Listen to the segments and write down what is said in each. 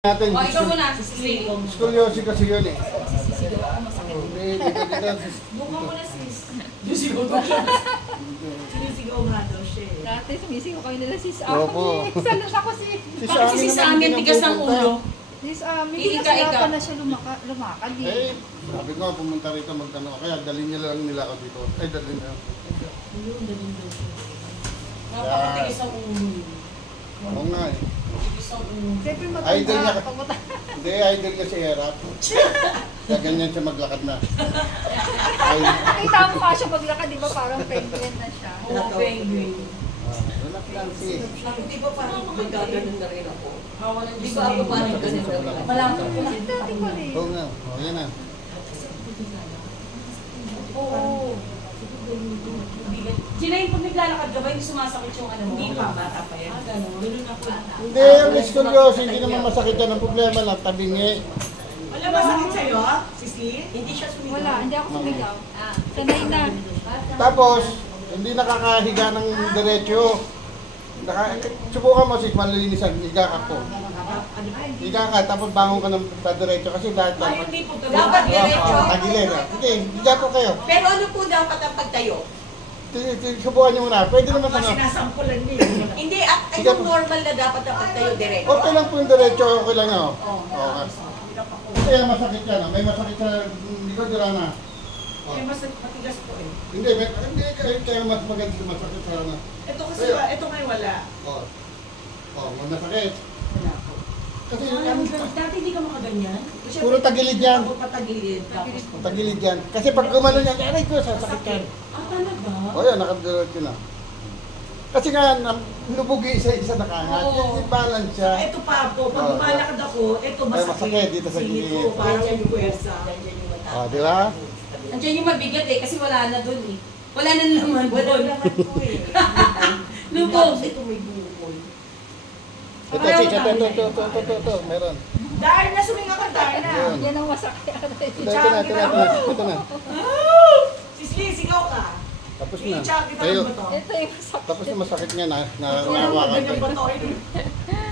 natin. O, ikaw muna, sisili. Scoliosis kasi yun eh. Sisisigaw ako, masakit. Buka mo na sis. Sisisigaw daw siya. Sinisigaw nga daw siya eh. Dati sumisigaw kayo nila sis Opo. Ami. Salos ako si Bakit si Sami ang tigas ng ulo? Sis Ami. Ika. Nasirapan na siya lumakad eh. Eh, sabi ko pumunta rito magtanong. Kaya dalhin niya lang nila ako dito. Ay, dalhin niya. Yung dalhin daw siya. Napakatigas ang ulo. Oo nga eh. Tigas ang ulo. Siyempre Idol niya. matanda. Hindi, idol niya si Erap. Kaya ganyan siya maglakad na. Ay, Nakita mo nga siya maglakad, di ba? Parang penguin na siya. Oo, penguin. relax lang sis. Ako, di ba parang magaganon na rin ako? Di ba Diyos ako na parang yun. ganun na rin? Malapit ko lang. Dati ko rin. Oo nga. Oo, yan na. Oo. Ginayin, pag naglalakad ka ba, hindi sumasakit yung ano mo? Hindi pa, bata pa yan. Ganun. Ganun ako. Hindi, ang scoliosis, hindi naman masakit yan. Ang problema lang, tabingi. Wala ba sakit sa'yo? Sisi? Hindi siya sumigaw. Wala, hindi ako sumigaw. Sanay na. Tapos, hindi nakakahiga ng diretso. Subukan mo sis, malilinisan, higa ka po. Higa ka, tapos bangon ka ng sa diretso kasi dahil Ay, hindi po. Dapat diretso. tagilid. Hindi, higa po kayo. Pero ano po dapat ang pagtayo? Subukan nyo muna. Pwede naman Kasi sana. nasampulan niya. Hindi, yung normal na dapat ang pagtayo diretso. Okay lang po yung diretso, okay lang yun. Oo. Okay. Kaya masakit yan. May masakit sa likod nila na. Eh, mas matigas po eh. Hindi, kaya mas maganda masakit sa ano. Ito kasi, ito may wala. Oo. Masakit. Wala po. Kasi Dati hindi ka makaganyan? puro tagilid yan. Ako patagilid. Tapos po. Tagilid yan. Kasi pag gumano yan, aray ko, sasakit yan. Ah, talaga? O yan, nakadiretso na. Kasi nga, lubugi isa-isa nakangat. Oo. Yung balance siya. Ito pa po, pag lumalakad ako, ito Ay, masakit dito sa Singit gilid. ko, parang yung puwersa. Nandiyan yung mata. O, di ba? Nandiyan yung mabigat eh, kasi wala na dun eh. Wala na naman Wala dun. naman po eh. Lubog. Tapos ito may bukol. Ito, sis, ito, meron. Dahil na suminga ka, dahil na. Yun. Yan ang masakit. Ito na. Sisli, sigaw ka. Tapos na. I-check kita Tayo. ng bato. Ito yung masakit. Tapos na masakit niya na Ito lang nahawakan ganyan ko. bato.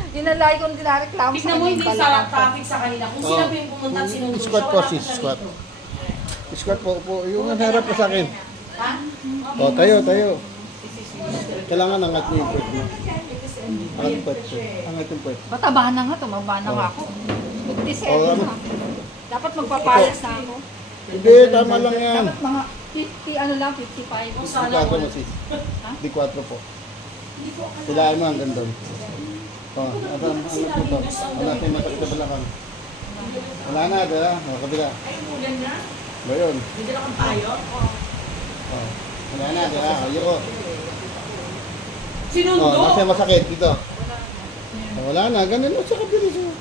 Yun ang lagi kong dinareklamo sa Tignan mo kanya. hindi sa traffic sa kanila. Kung sino ba yung pumunta at sinundo Squat siya, po, wala sis, ka squat. dito. Squat po, yung harap ko sa akin. Ha? O, tayo. Kailangan angat niyo yung puwet mo. Angat yung puwet. Angat yung puwet. Mataba na nga, tumaba na nga ako. 57 Oo, na. Dapat magpapalas na ako. Hindi, tama lang yan. Dapat mga 50, ano lang, 55. Kung Di sana 4 all. mo sis. Di 4 po. Silaan mo hanggang doon. O, ano po to? Ano natin masakit sa balakang? Wala na, diba? O, kabila. Ay, ulan na. Ba yun? Bigyan akong tayo. O, wala na, diba? Ayoko. Sinundo? O, nasa masakit dito. O, wala na, ganun mo sa kabila siya.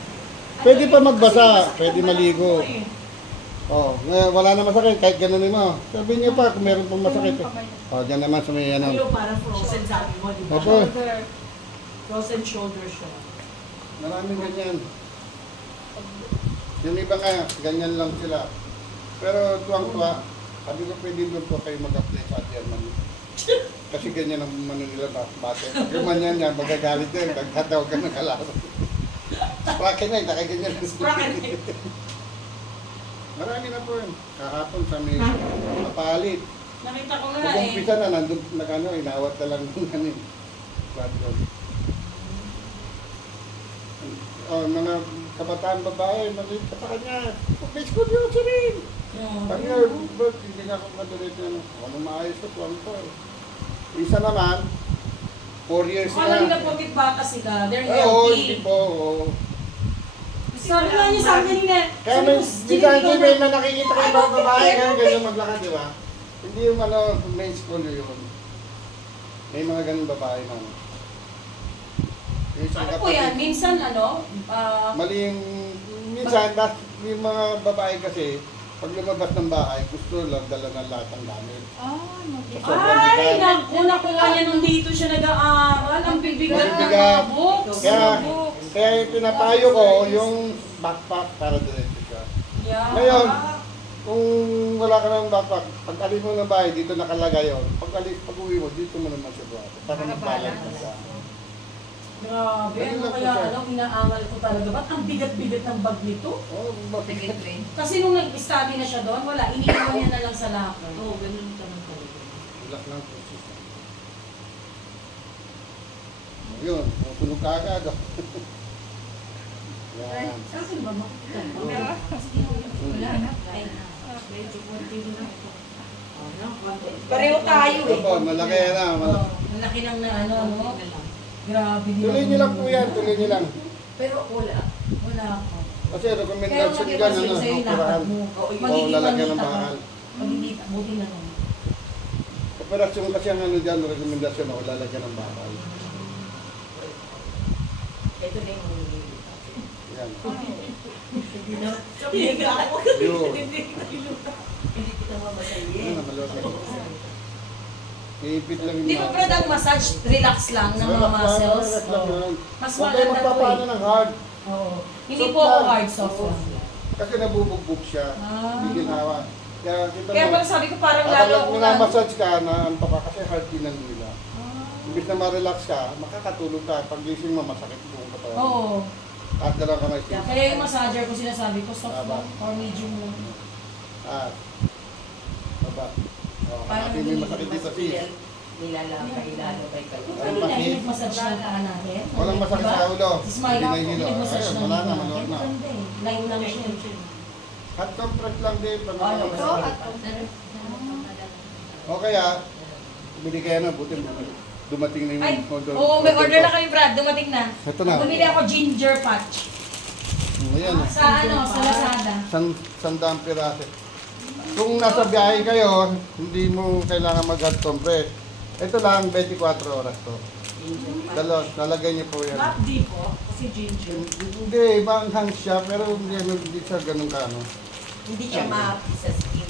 Pwede pa magbasa, pwede maligo. Oh, wala na masakit kahit gano'n mo. Sabi niyo pa kung meron pang masakit. Oh, diyan naman sa may ano. Ayaw, parang frozen sabi mo, di ba? Opo. Frozen shoulder siya. Maraming ganyan. Yung iba nga, ganyan lang sila. Pero tuwang-tuwa, sabi ko pwede doon po kayo mag-apply sa Germany. Kasi ganyan ang mano nila bate. Yung manyan yan, magagalit din, nagtatawag ka ng kalaban. Spraken na, nakaganyan lang sila. Marami na po yun. Kahapon sa may mapalit. Nakita ko nga eh. Mag-umpisa na, nandun, nag-ano, inawat na lang ng ano eh. Platform. Oh, mga kabataan babae, maliit pa sa kanya. May scoliosis rin. Sabi nga, ba't hindi nga ako madalit yan? Ano maayos ko, tuwang to eh. Isa naman, 4 years Kala nila na. porkit bata sila, they're Oo, hindi healthy. po. Oo. Sabi nga niya sa akin kanina, Kaya may, minsan kayo may nakikita kayo mga babae, ganyan maglakad, di ba? Hindi yung ano, may scolio yun. May mga ganun babae na. Yung isang ano po kapatid- yan? Minsan ano, Mali yung, minsan, yung mga babae kasi, pag lumabas ng bahay, gusto lang dala ng lahat ng gamit. ay, una ko nga yan nung dito siya nag-aaral, ang bibigat ng mga Bigat. books. Kaya yung pinapayo ko, yung backpack para diretso siya. Yeah. Ngayon, kung wala ka ng backpack, pag alis mo ng bahay, dito nakalagay yun. Pag uwi mo, dito mo naman siya buhat. Para mag-balance ka. Grabe, Ganun ano lang po kaya siya. alam, inaangal ko talaga. Ba't ang bigat-bigat ng bag nito? Oh, bakit? Kasi nung nag-study na siya doon, wala, iniwan niya na lang sa locker. Oo, ganun naman talaga. Relax lang po siya. Yun, tunog ka agad. Yan. Sa akin ba makikita? Wala na. Ay, Medyo konti na lang ito. pareho tayo eh. Opo, malaki na. Oo, malaki lang na ano, no? Konti na lang. Grabe din. Tuloy niyo lang po yan, tuloy niyo lang. Pero wala ako. Kasi Kaya recommendation lagi dyan, kasi ano, sa'yo operahan. lakad mo. Oo, Magiging lalagyan ng manita ka. bakal. Magiging buti na lang. Operasyon kasi ang ano dyan, recommendation ako, lalagyan ng bakal. Ito na yung Yan. Sabi nga ako. Yun. Hindi kita mamasayin. Ano na, maluwag. Iipit lang Di ba Brad, ang massage, relax lang ng mga muscles? Oo. Mas Huwag kayo maganda to magpapaano eh. ng hard. Oo. Hindi Soft po ako lang. hard, soft lang. Kasi nabubugbog siya. Ah. Hindi ginawa. Kaya kita Kaya mo, pala sabi ko parang lalo kapag ako na... minamassage ka, naanto ka kasi hard din ang nila. Ah. Imbis na ma-relax ka, makakatulog ka. Pag gising mo, masakit buong katawan. Oo. At dalawang kamay siya. Kaya yung massager ko sinasabi ko, soft Tama. lang or medium lang. At, baba. Oh, Parang hanapin mo yung masakit dito, sis. Nilalakay lalo kay kayo. Ano na, nag-massage lang ka natin? Walang masakit Diba? sa ulo. Si Smile Hindi ako, na hilo. nag-massage Ayun, lang wala na, dito. maluwag na. Ganda eh. Line lang siya. Hot compress lang din. Pag Ano, masakit. So, at O kaya, bili kayo na, buti dumating na yung Ay, order. oo, may order na kami Brad, dumating na. Ito na. Bumili ako ginger patch. Ayan. Sa ano, sa Lazada. Sandang piraso. Kung nasa biyahe kayo, hindi mo kailangan mag-hot compress. Ito lang, 24 oras to. Lalagay niyo po yan. Not deep po, kasi ginger. Hindi, ibang hangs siya, pero hindi siya ganun ka, ano. Hindi siya maapi sa skin.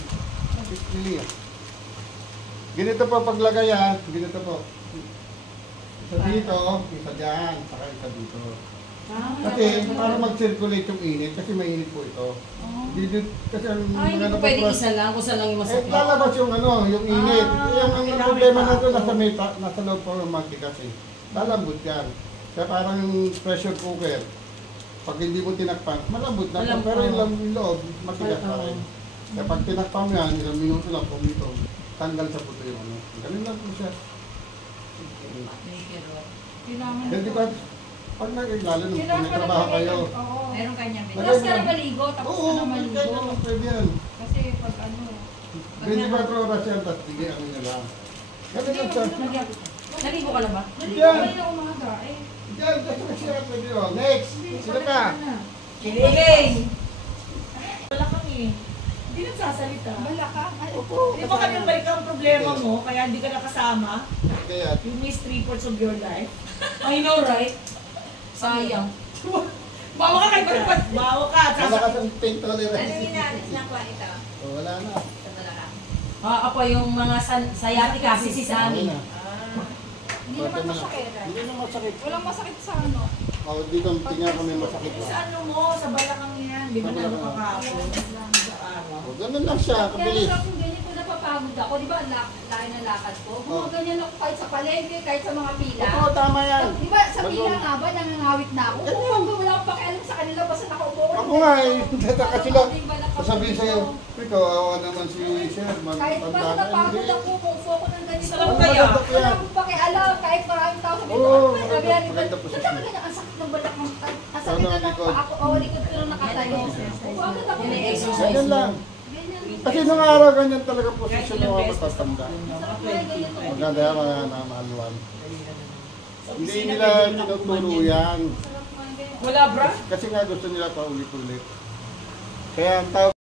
Pili yan. Ganito po paglagay yan, ganito po. Isa dito, isa dyan, saka isa dito. Kasi para mag-circulate yung init, kasi mainit po ito. Kasi ang Ay, hindi ano ko po, pwede isa lang, kung saan lang yung eh, masakit. lalabas yung ano, yung init. Yung ang kailangan problema may na ito, tao. nasa loob po ng mantika kasi. Lalambot yan. Kaya parang yung pressure cooker, pag hindi mo tinakpan, malambot na po. Malambot. Pero yung loob, matigas pa rin. Kaya pag tinakpan mo yan, ilang minuto lang, pumito, tanggal sa puto yung ano. Ganun lang po siya. kailangan. Hindi ba, pag lalo nung Kailangan may pala trabaho talaga kayo, yan. Oo. Meron kanya. Lagay Tapos mo ka na lang. maligo, tapos ka oo, na maligo. kahit ano, pwede yan. Kasi pag ano, 24 oras yan, tapos bigyan ano nyo lang. Ganun lang siya. Naligo ka na ba? naligo Yan. kayo na umaga. Eh, Yan, kasi siya pwede yun. Next! Sino ka? Kiling! Wala kami. Hindi nagsasalita. Wala ka? Ay, Di ba kami balik ang problema mo, kaya hindi ka nakasama? Kaya, You miss 3/4 of your life. I know, right? Sayang. Bawa ka kay Barbat. Bawa ka. wala ka sa pain tolerance. ano ginamit niya ko ito? Oh, wala na. Sa malaka. Ako yung mga sciatica, Wala sisisami. na. Hindi naman masakit. Hindi na masakit. Walang masakit sa ano. Oh, dito tingnan ko may masakit Sa na. ano mo, sa balakang yan. Di ba na kakapon? Sa araw. Oh, ganun lang siya, Kaya kabilis. sa kung ganyan ko napapagod ako, di ba, laki na lakad ko. Kung Oh. ganyan ako kahit sa palengke, kahit sa mga pila. Oo, tama yan. Di ba, sa pila nga ba, nangangawit na ako. Kung wala akong pakialam sa kanila, basta nakaupo ko. Ako nga eh, tataka sila. Sasabihin sa'yo, ikaw, awa naman si Sir, Kahit basta magpandana. napagod Hindi. ako, kung upo ko ng ganito. Sarap Ano kaya? ba ito Wala akong pakialam, kahit maraming tao sabihin ko, Oo, "Ay, sabi yan, maganda iba, posisyon. sabi ko, ang sakit ng balak ng, ang sakit Ano na ang ng likod? paa ko, likod ko lang nakatayo. Upo agad ako. Yan ang exercise. Ganyan lang. Ganyan. Kasi nung araw, ganyan talaga posisyon ng mga beses matatanda. Sarap na ganyan ako. Maganda yan, mga namaluan. Hindi nila tinuturo yan. Sarap na ganyan. Wala, bra? Kasi nga gusto nila paulit-ulit. Kaya ang tawag